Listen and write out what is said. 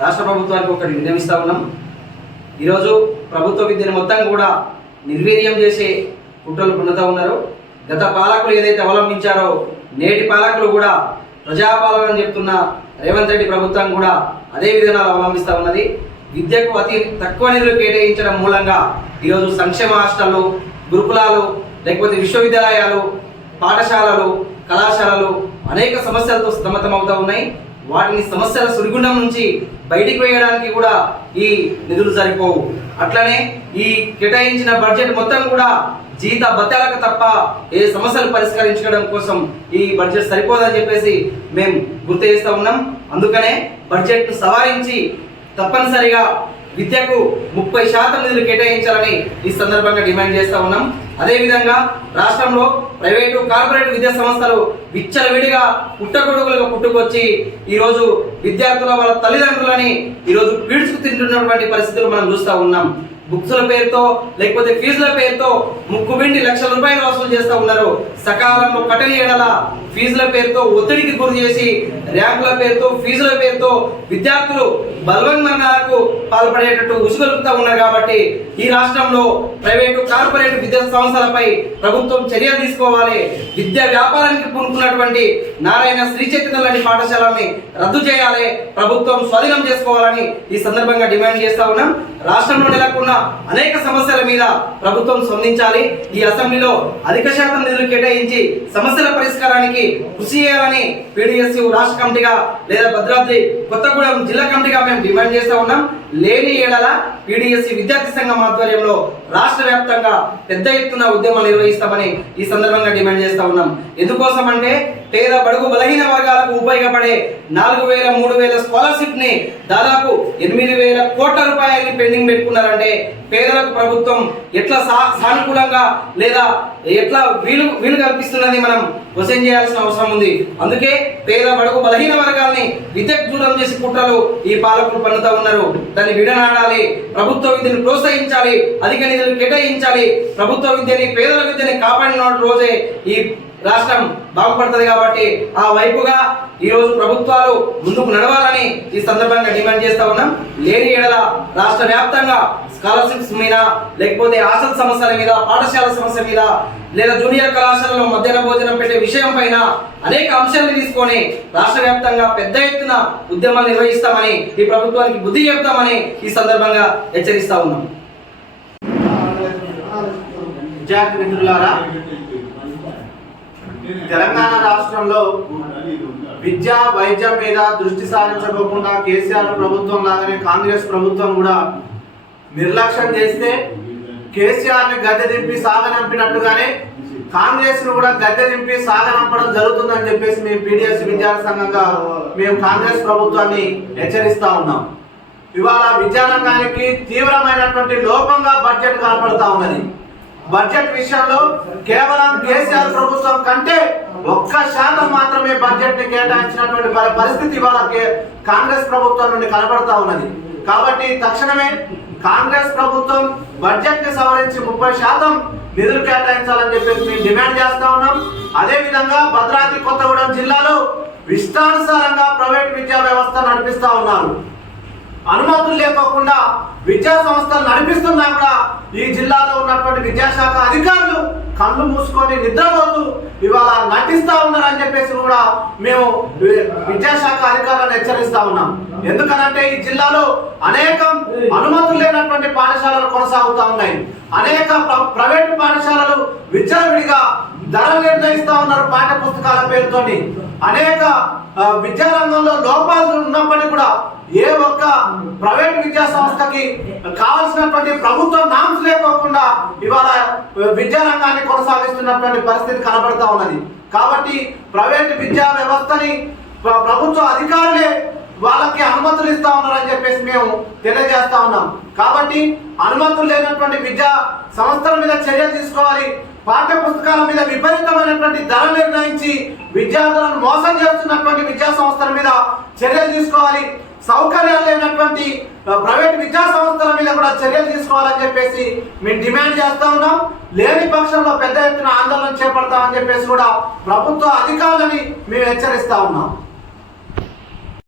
రాష్ట్ర ప్రభుత్వానికి ఒకటి విన్నవిస్తా ఉన్నాం. ఈరోజు ప్రభుత్వ విద్యను మొత్తం కూడా నిర్వీర్యం చేసే కుట్రలు పొందుతూ ఉన్నారు. గత పాలకులు ఏదైతే అవలంబించారో నేటి పాలకులు కూడా ప్రజాపాలన అని చెప్తున్న రేవంత్ రెడ్డి ప్రభుత్వం కూడా అదే విధానాలు అవలంబిస్తూ ఉన్నది. విద్యకు అతి తక్కువ నిధులు కేటాయించడం మూలంగా ఈరోజు సంక్షేమ హాస్టళ్ళు గురుకులాలు లేకపోతే విశ్వవిద్యాలయాలు పాఠశాలలు కళాశాలలు అనేక సమస్యలతో సతమతమవుతూ ఉన్నాయి. వాటిని సమస్యల సుడిగుండం నుంచి బయటికి వేయడానికి కూడా ఈ నిధులు సరిపోవు. అట్లనే ఈ కేటాయించిన బడ్జెట్ మొత్తం కూడా జీత భత్యాలకు తప్ప ఏ సమస్యలు పరిష్కరించడం కోసం ఈ బడ్జెట్ సరిపోదని చెప్పేసి మేము గుర్తు చేస్తూ ఉన్నాం. అందుకనే బడ్జెట్ను సవరించి తప్పనిసరిగా విద్యకు ముప్పై శాతం నిధులు కేటాయించాలని ఈ సందర్భంగా డిమాండ్ చేస్తూ ఉన్నాం. అదేవిధంగా రాష్ట్రంలో ప్రైవేటు కార్పొరేట్ విద్యా సంస్థలు విచ్చలవిడిగా పుట్టగొడుగులుగా పుట్టుకొచ్చి ఈరోజు విద్యార్థుల వాళ్ళ తల్లిదండ్రులని ఈరోజు పీడ్చుకు తింటున్నటువంటి పరిస్థితులు మనం చూస్తూ ఉన్నాం. బుక్స్ల పేరుతో లేకపోతే ఫీజుల పేరుతో ముక్కుబిండి లక్షల రూపాయలు వసూలు చేస్తూ ఉన్నారు. సకాలంలో కట్టని ఏడల ఫీజుల పేరుతో ఒత్తిడికి గురి చేసి ర్యాంకుల పేరుతో ఫీజుల పేరుతో విద్యార్థులు బలవన్మరణాలకు పాల్పడేటట్టు ఉసుగొలుపుతూ ఉన్నారు కాబట్టి ఈ రాష్ట్రంలో ప్రైవేటు కార్పొరేట్ విద్యా సంస్థలపై ప్రభుత్వం చర్య తీసుకోవాలి. విద్యా వ్యాపారానికి పూనుకున్నటువంటి నారాయణ శ్రీ చైతన్య లాంటి పాఠశాలని రద్దు చేయాలి. ప్రభుత్వం స్వాధీనం చేసుకోవాలని ఈ సందర్భంగా డిమాండ్ చేస్తా ఉన్నాం. రాష్ట్రంలో నెలకొన్న అనేక సమస్యల మీద ప్రభుత్వం స్పందించాలి. ఈ అసెంబ్లీలో అధిక శాతం నిధులు కేటాయించి సమస్యల పరిష్కారానికి కృషి చేయాలని పీడిఎస్యు రాష్ట్ర కమిటీగా లేదా భద్రాద్రి కొత్తగూడెం జిల్లా కమిటీగా మేము డిమాండ్ చేస్తూ ఉన్నాం. లేని ఏడల పీడిఎస్సి విద్యార్థి సంఘం ఆధ్వర్యంలో రాష్ట్ర వ్యాప్తంగా పెద్ద ఎత్తున ఉద్యమం నిర్వహిస్తామని ఈ సందర్భంగా డిమాండ్ చేస్తూ ఉన్నాం. ఎందుకోసం అంటే పేద బడుగు బలహీన వర్గాలకు ఉపయోగపడే నాలుగు వేల మూడు వేల స్కాలర్షిప్ని దాదాపు ఎనిమిది వేల కోట్ల రూపాయలని పెండింగ్ పెట్టుకున్నారంటే పేదలకు ప్రభుత్వం ఎట్లా సా- సానుకూలంగా లేదా ఎట్లా వీలు వీలు కల్పిస్తున్నది మనం క్వశ్చన్ చేయాల్సిన అవసరం ఉంది. అందుకే పేద బడుగు బలహీన వర్గాల్ని విద్యకు దూరం చేసి కుట్రలు ఈ పాలకులు పన్నుతా ఉన్నారు. దాన్ని విడనాడాలి ప్రభుత్వ విద్యను ప్రోత్సహించాలి అధిక నిధులు కేటాయించాలి ప్రభుత్వ విద్యని పేదల విద్యని కాపాడిన రోజే ఈ రాష్ట్రం బాగుపడుతుంది కాబట్టి ఆ వైపుగా ఈ రోజు ప్రభుత్వాలు ముందుకు నడవాలని ఈ సందర్భంగా డిమాండ్ చేస్తా ఉన్నాం. లేని ఏడల రాష్ట్ర వ్యాప్తంగా స్కాలర్షిప్స్ మీద లేకపోతే ఆసల సమస్యల మీద పాఠశాల సమస్య మీద లేదా జూనియర్ కళాశాలలో మధ్యాహ్న భోజనం పెట్టే విషయం పైన అనేక అంశాలను తీసుకొని రాష్ట్ర వ్యాప్తంగా పెద్ద ఎత్తున ఉద్యమాలు నిర్వహిస్తామని ఈ ప్రభుత్వానికి బుద్ధి చెప్తామని ఈ సందర్భంగా హెచ్చరిస్తా ఉన్నాం. విద్యార్థి మిత్రులారా తెలంగాణ రాష్ట్రంలో విద్యా వైద్యం మీద దృష్టి సారించకోకుండా కేసీఆర్ ప్రభుత్వం లాగానే కాంగ్రెస్ ప్రభుత్వం కూడా నిర్లక్ష్యం చేస్తే కేసీఆర్ని గద్దె దింపి సాగనంపినట్టుగానే కాంగ్రెస్ను కూడా గద్దె దింపి సాగనంపడం జరుగుతుందని చెప్పేసి మేము పీడిఎస్ విద్యార్థి సంఘంగా మేము కాంగ్రెస్ ప్రభుత్వాన్ని హెచ్చరిస్తా ఉన్నాం. ఇవాళ విద్యారంగానికి తీవ్రమైనటువంటి లోపంగా బడ్జెట్ కనపడతా ఉన్నది. బడ్జెట్ విషయంలో కేవలం కేసీఆర్ ప్రభుత్వం కంటే ఒక్క శాతం మాత్రమే బడ్జెట్ని కేటాయించినటువంటి పరిస్థితి ఇవాళ కాంగ్రెస్ ప్రభుత్వం నుండి కనబడతా ఉన్నది. కాబట్టి తక్షణమే కాంగ్రెస్ ప్రభుత్వం బడ్జెట్ని సవరించి ముప్పై శాతం నిధులు కేటాయించాలని చెప్పేసి మేము డిమాండ్ చేస్తా ఉన్నాం. అదే విధంగా భద్రాద్రి కొత్తగూడెం జిల్లాలో ఇష్టానుసారంగా ప్రైవేట్ విద్యా వ్యవస్థ నడిపిస్తా ఉన్నారు. అనుమతులు లేకోకుండా విద్యా సంస్థలు నడిపిస్తున్నా కూడా ఈ జిల్లాలో ఉన్నటువంటి విద్యాశాఖ అధికారులు కళ్ళు మూసుకొని నిద్రపోతూ ఇవాళ నటిస్తా ఉన్నారని చెప్పేసి కూడా మేము విద్యాశాఖ అధికారులను హెచ్చరిస్తా ఉన్నాం. ఎందుకనంటే ఈ జిల్లాలో అనేక అనుమతులు లేనటువంటి పాఠశాలలు కొనసాగుతా ఉన్నాయి. అనేక ప్ర- పాఠశాలలు విచ్చలవిడిగా ధరలు నిర్ణయిస్తా ఉన్నారు పాఠ్య పుస్తకాల పేరుతోని. అనేక విద్యారంగంలో లోపాలు ఉన్నప్పటికీ కూడా ఏ ఒక్క ప్రైవేట్ విద్యా సంస్థకి కావాల్సినటువంటి ప్రభుత్వ నామ్స్ లేకోకుండా ఇవాళ విద్యారంగాన్ని కొనసాగిస్తున్నటువంటి పరిస్థితి కనబడతా ఉన్నది. కాబట్టి ప్రైవేట్ విద్యా వ్యవస్థని ప్రభుత్వ అధికారులే వాళ్ళకి అనుమతులు ఇస్తా ఉన్నారని చెప్పేసి మేము తెలియజేస్తా ఉన్నాం. కాబట్టి అనుమతులు లేనటువంటి విద్యా సంస్థల మీద చర్యలు తీసుకోవాలి. పాఠ్య పుస్తకాల మీద విపరీతమైనటువంటి ధర నిర్ణయించి విద్యార్థులను మోసం చేస్తున్నటువంటి విద్యా సంస్థల మీద చర్యలు తీసుకోవాలి. సౌకర్యాలు లేనటువంటి ప్రైవేట్ విద్యా సంస్థల మీద కూడా చర్యలు తీసుకోవాలని చెప్పేసి మేము డిమాండ్ చేస్తా ఉన్నాం. లేని పక్షంలో పెద్ద ఎత్తున ఆందోళన చేపడతామని చెప్పేసి కూడా ప్రభుత్వ అధికారులని మేము హెచ్చరిస్తా ఉన్నాం.